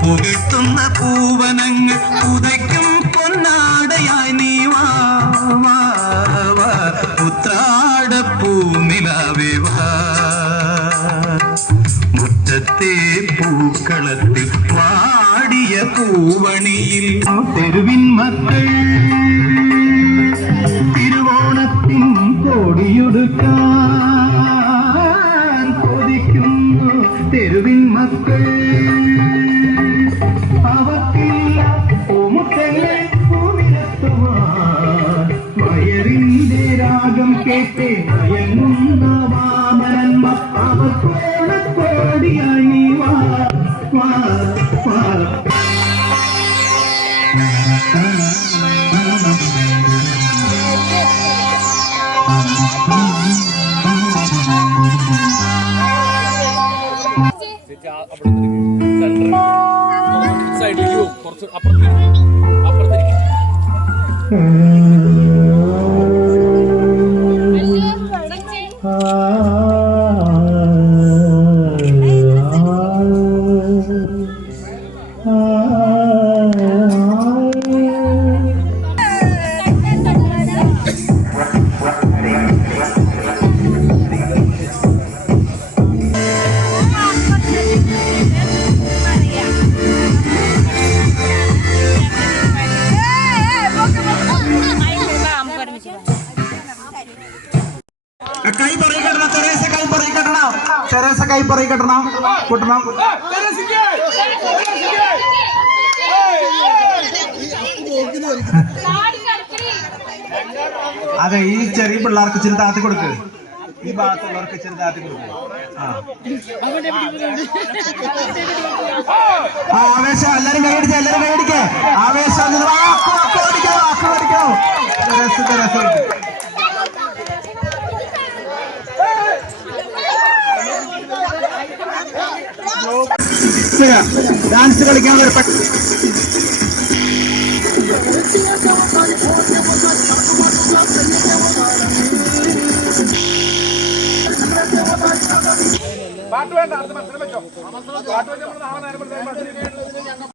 പുകഴ്ത്തുന്ന പൂവനങ്ങൾ ഉദയ്ക്കും പൊന്നാടയായി നീ വാ ഉത്രാടപ്പൂനിലാവേ വാ. മുറ്റത്തെ പൂക്കളത്തിൽ വാടിയ പൂവണിയിൽ തെരുവിൻ മക്കൾ തിരുവോണത്തിൻ കോടിയൊടുക്കാൻ കൊതിക്കുന്നു. തെരുവിൻ മക്കൾ വയറിന്റെ രാഗം കേട്ട് മയങ്ങുന്ന വാമനന്മ അവർക്കോടിയായി നീ വാ വാ വാ. സൈഡിലേക്ക് പോകും, കുറച്ച് അപ്പുറത്തേക്ക്. കൈ പറയി കെട്ടണം, തെരേസ കൈ പറയി കെട്ടണം, തെരേസ കൈ പറയി കെട്ടണം കൂട്ടണം. അതെ, ഈ ചെറിയ പിള്ളേർക്ക് ഇച്ചിരി താത്തി കൊടുക്ക്, ഈ ഭാഗത്തുള്ളവർക്ക് ഇച്ചിരി താത്തി കൊടുക്ക്. ആവേശം എല്ലാരും കൈയടിക്ക, എല്ലാരും കൈയടിക്ക. ആവേശം തെരേസ തെരേസ ഡാൻസ് കളിക്കാൻ ഒരു പാട്ട് വേണ്ട, അടുത്ത മത്സരം വെച്ചോ. പാട്ട് വെച്ചോ, നാളെ നേരം